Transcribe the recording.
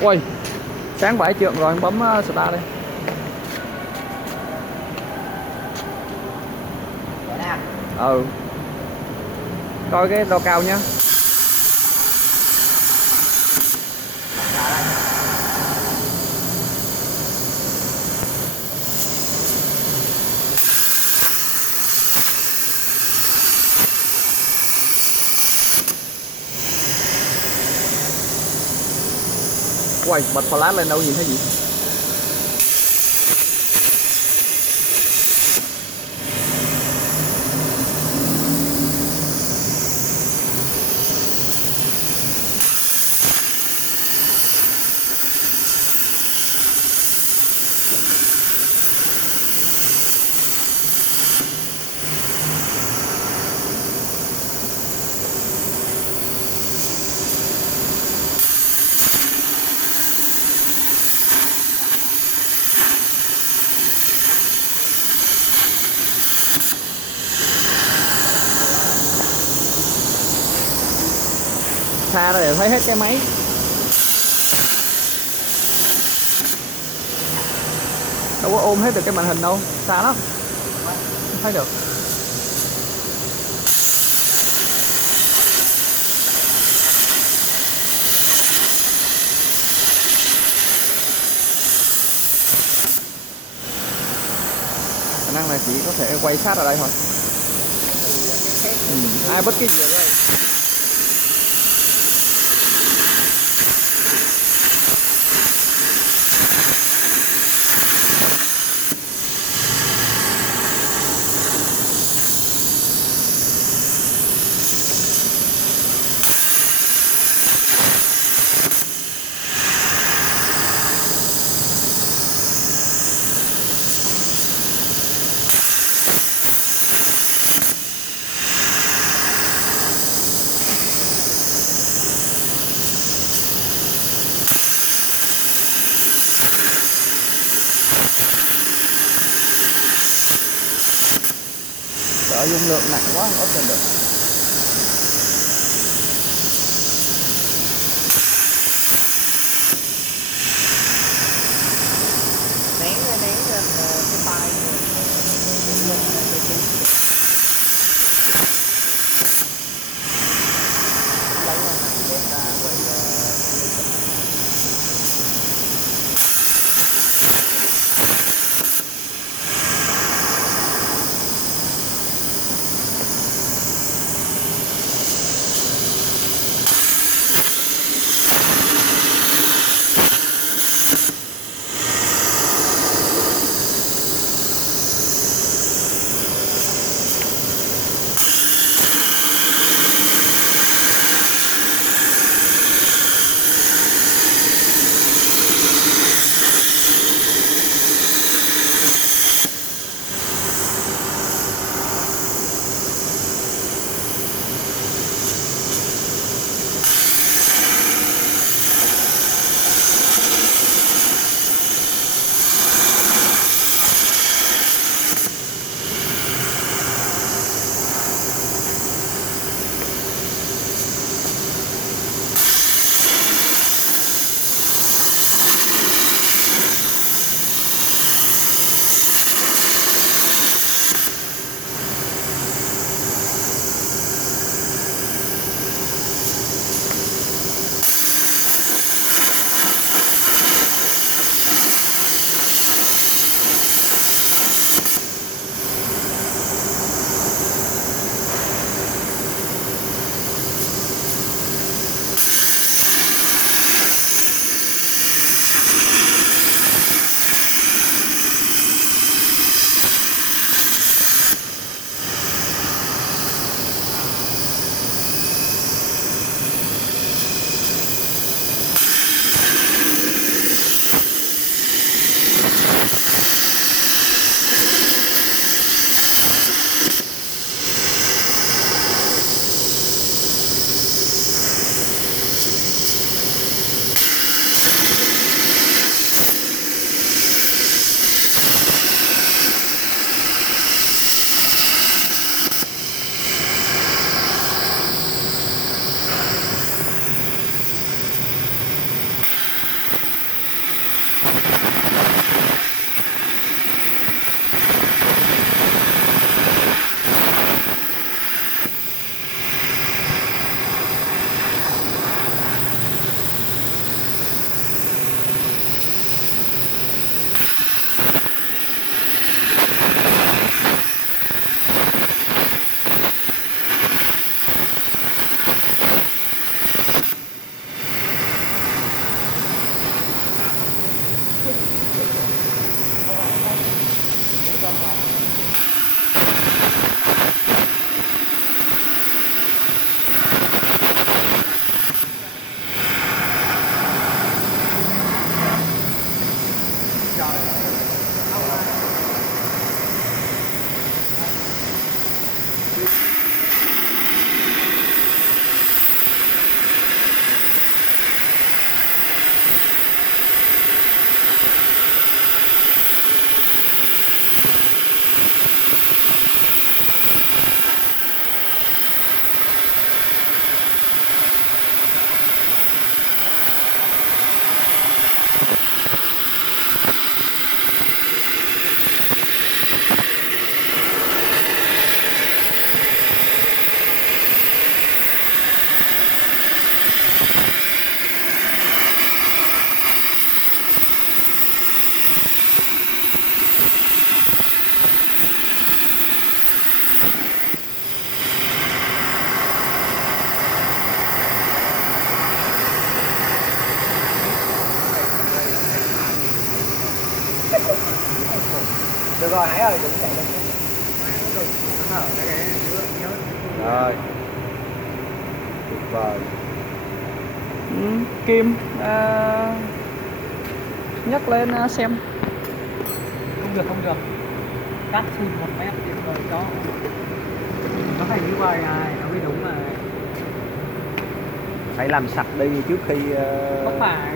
Ui, sáng bãi trượt rồi, bấm start đi. Ừ. Coi cái độ cao nhá. Ui, bật flash lên đâu nhìn thấy gì. Xa ra để thấy hết cái máy. Đâu có ôm hết được cái màn hình đâu, xa lắm, không thấy được. Khả năng là chỉ có thể quay sát ở đây thôi. Ai bất kỳ gì ở đây. Sợ dung lượng nặng quá không ốp lên được. Nén lên cái tay trong này. Được rồi, nãy rồi, đừng chạy lên. Rồi. Tuyệt vời. Kim nhấc lên xem. Không được, không được. Cắt xùn 1 mét thì rồi cho. Nó phải như vậy này, nó mới đúng này. Phải làm sạch đi trước khi Không phải.